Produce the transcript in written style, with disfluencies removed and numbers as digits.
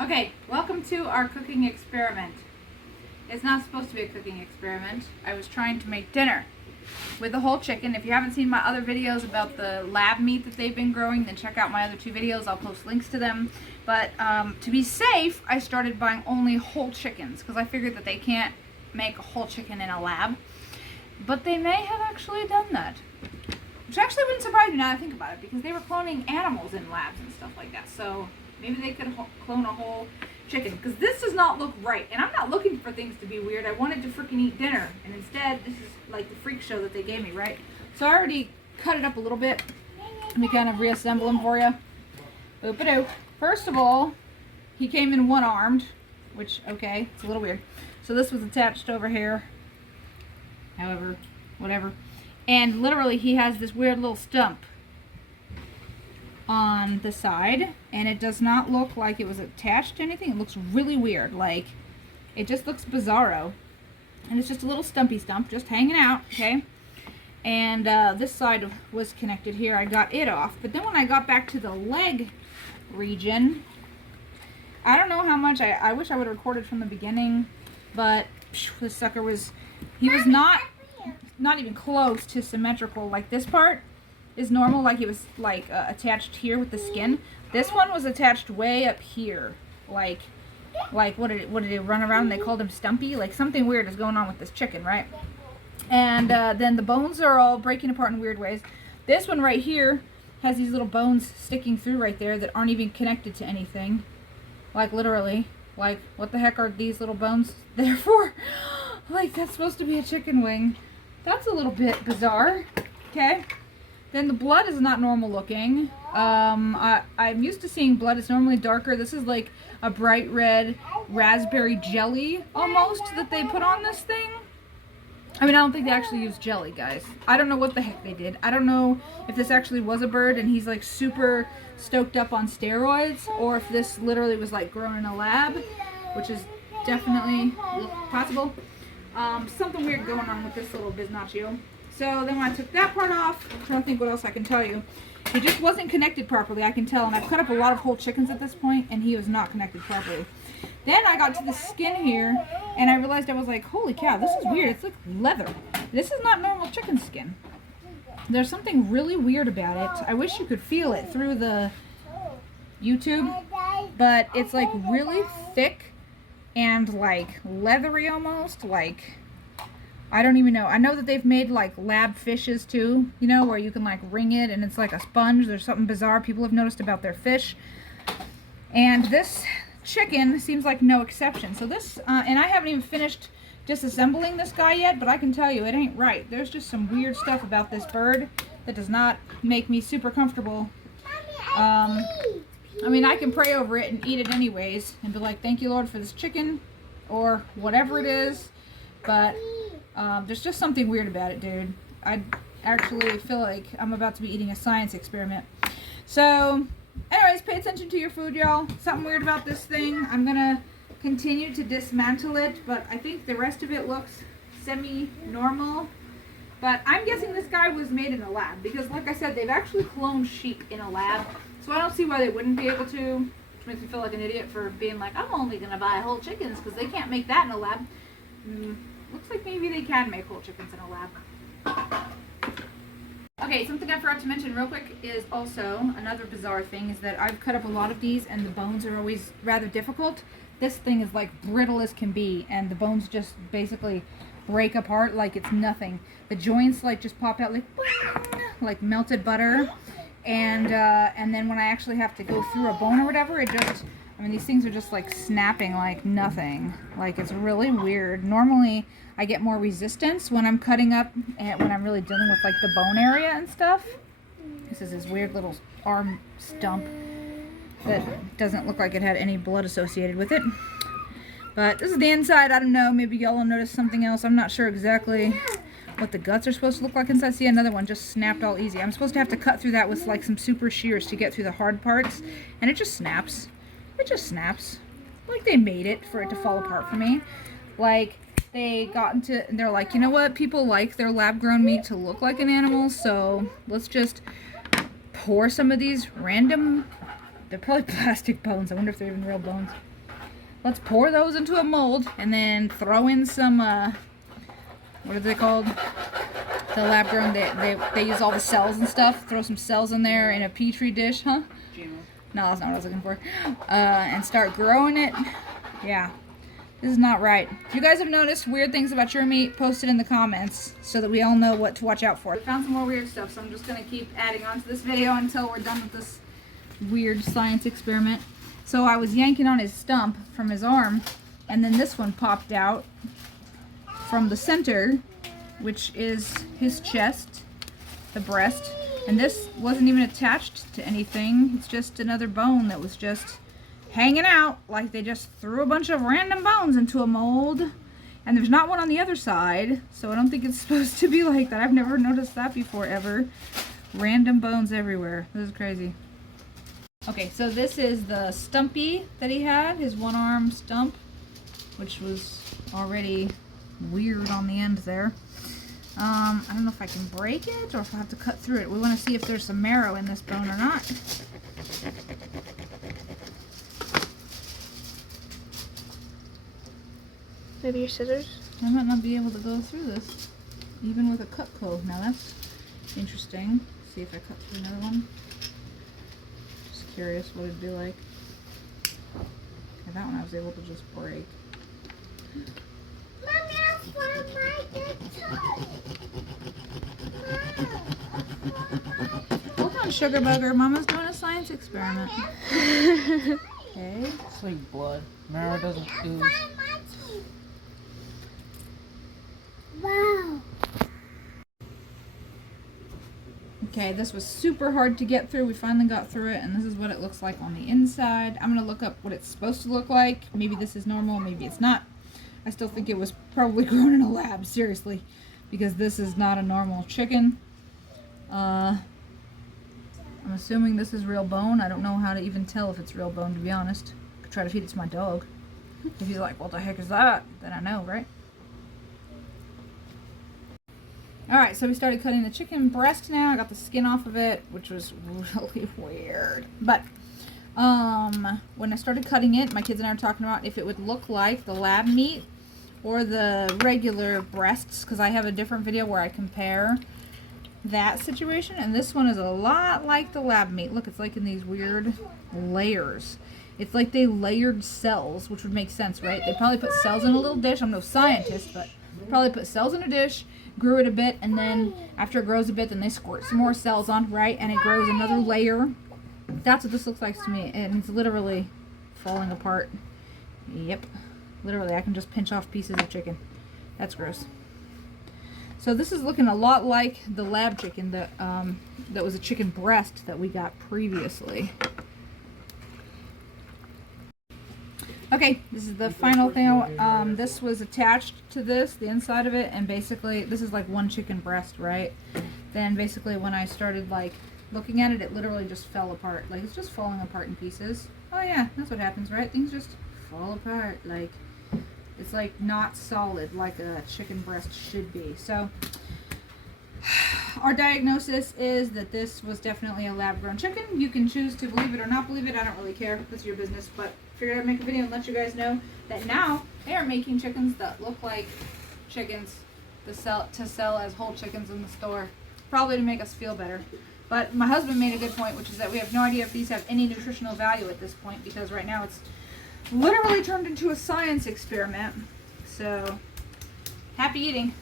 Okay, welcome to our cooking experiment. It's not supposed to be a cooking experiment. I was trying to make dinner with the whole chicken. If you haven't seen my other videos about the lab meat that they've been growing, then check out my other two videos. I'll post links to them. But to be safe, I started buying only whole chickens because I figured that they can't make a whole chicken in a lab. But they may have actually done that. Which actually wouldn't surprise me now that I think about it, because they were cloning animals in labs and stuff like that. So maybe they could clone a whole chicken, because this does not look right. And I'm not looking for things to be weird. I wanted to freaking eat dinner, and instead this is like the freak show that they gave me, right? So I already cut it up a little bit. Let me kind of reassemble them for you. Boop-a-doo. First of all, he came in one-armed, which, okay, it's a little weird. So this was attached over here. However, whatever. And literally he has this weird little stump on the side, and it does not look like it was attached to anything. It looks really weird. Like, it just looks bizarro. And it's just a little stumpy stump just hanging out, okay? And this side was connected here. I got it off. But then when I got back to the leg region, I don't know how much. I wish I would have recorded from the beginning, but this sucker was, he was not even close to symmetrical. Like, this part is normal, like it was like attached here with the skin. This one was attached way up here, like what did it run around and they called him Stumpy? Like, something weird is going on with this chicken, right? And then the bones are all breaking apart in weird ways. This one right here has these little bones sticking through right there that aren't even connected to anything. Like, literally, like, what the heck are these little bones there for? Like, that's supposed to be a chicken wing. That's a little bit bizarre. Okay. Then the blood is not normal looking. I'm used to seeing blood. It's normally darker. This is like a bright red raspberry jelly almost that they put on this thing. I mean, I don't think they actually used jelly, guys. I don't know what the heck they did. I don't know if this actually was a bird and he's like super stoked up on steroids, or if this literally was like grown in a lab, which is definitely possible. Something weird going on with this little biznaccio. So then when I took that part off, I'm trying to think what else I can tell you. He just wasn't connected properly, I can tell. And I've cut up a lot of whole chickens at this point, and he was not connected properly. Then I got to the skin here, and I realized, I was like, holy cow, this is weird. It's like leather. This is not normal chicken skin. There's something really weird about it. I wish you could feel it through the YouTube, but it's like really thick and like leathery almost, like, I don't even know. I know that they've made like lab fishes too, you know, where you can like wring it and it's like a sponge. There's something bizarre people have noticed about their fish. And this chicken seems like no exception. So this, and I haven't even finished disassembling this guy yet, but I can tell you it ain't right. There's just some weird stuff about this bird that does not make me super comfortable. I mean, I can pray over it and eat it anyways and be like, thank you, Lord, for this chicken or whatever it is. But there's just something weird about it, dude. I actually feel like I'm about to be eating a science experiment. So, anyways, pay attention to your food, y'all. Something weird about this thing. I'm going to continue to dismantle it, but I think the rest of it looks semi-normal. But I'm guessing this guy was made in a lab, because like I said, they've actually cloned sheep in a lab. So I don't see why they wouldn't be able to, which makes me feel like an idiot for being like, I'm only going to buy whole chickens because they can't make that in a lab. Looks like maybe they can make whole chickens in a lab. Okay, something I forgot to mention real quick is also another bizarre thing is that I've cut up a lot of these and the bones are always rather difficult. This thing is like brittle as can be, and the bones just basically break apart like it's nothing. The joints like just pop out like melted butter, and then when I actually have to go through a bone or whatever, it just, I mean, these things are just like snapping like nothing. Like, it's really weird. Normally I get more resistance when I'm cutting up and when I'm really dealing with like the bone area and stuff. This is this weird little arm stump that doesn't look like it had any blood associated with it. But this is the inside. I don't know, maybe y'all will notice something else. I'm not sure exactly what the guts are supposed to look like inside. See, another one just snapped all easy. I'm supposed to have to cut through that with like some super shears to get through the hard parts, and it just snaps. It just snaps. Like, they made it for it to fall apart for me. Like, they got into, and they're like, you know what? People like their lab-grown meat to look like an animal, so let's just pour some of these random they're probably plastic bones. I wonder if they're even real bones. Let's pour those into a mold and then throw in some, what are they called? The lab grown, they use all the cells and stuff. Throw some cells in there in a petri dish, huh? No, that's not what I was looking for. And start growing it. Yeah, this is not right. If you guys have noticed weird things about your meat, post it in the comments so that we all know what to watch out for. I found some more weird stuff, so I'm just going to keep adding on to this video until we're done with this weird science experiment. So I was yanking on his stump from his arm, and then this one popped out from the center, which is his chest, the breast. And this wasn't even attached to anything. It's just another bone that was just hanging out, like they just threw a bunch of random bones into a mold. And there's not one on the other side, so I don't think it's supposed to be like that. I've never noticed that before, ever. Random bones everywhere. This is crazy. Okay, so this is the stumpy that he had, his one arm stump, which was already weird on the end there. I don't know if I can break it or if I have to cut through it. We want to see if there's some marrow in this bone or not. Maybe your scissors? I might not be able to go through this, even with a Cutco. Now that's interesting. See if I cut through another one. Just curious what it'd be like. Okay, that one I was able to just break. Hold on, sugar bugger. Mama's doing a science experiment. Okay. It's like blood. Marrow doesn't ooze. Wow. Okay, this was super hard to get through. We finally got through it, and this is what it looks like on the inside. I'm going to look up what it's supposed to look like. Maybe this is normal, maybe it's not. I still think it was probably grown in a lab, seriously, because this is not a normal chicken. I'm assuming this is real bone. I don't know how to even tell if it's real bone, to be honest. I could try to feed it to my dog. If he's like, what the heck is that? Then I know, right? Alright, so we started cutting the chicken breast now. I got the skin off of it, which was really weird. But when I started cutting it, my kids and I were talking about if it would look like the lab meat or the regular breasts, because I have a different video where I compare that situation, and this one is a lot like the lab meat. Look, it's like in these weird layers. It's like they layered cells, which would make sense, right? They probably put cells in a little dish. I'm no scientist, but probably put cells in a dish, grew it a bit, and then after it grows a bit, then they squirt some more cells on, right? And it grows another layer. That's what this looks like to me, and it's literally falling apart. Yep. Literally, I can just pinch off pieces of chicken. That's gross. So this is looking a lot like the lab chicken that that was a chicken breast that we got previously. Okay, this is the final thing. This was attached to this, the inside of it, and basically this is like one chicken breast, right? Then basically when I started like looking at it, it literally just fell apart. Like it's just falling apart in pieces. Oh yeah, that's what happens, right? Things just fall apart. Like it's like not solid like a chicken breast should be. So our diagnosis is that this was definitely a lab-grown chicken. You can choose to believe it or not believe it. I don't really care. That's your business. But figured I'd make a video and let you guys know that now they are making chickens that look like chickens to sell as whole chickens in the store. Probably to make us feel better. But my husband made a good point, which is that we have no idea if these have any nutritional value at this point, because right now it's literally turned into a science experiment. So, happy eating.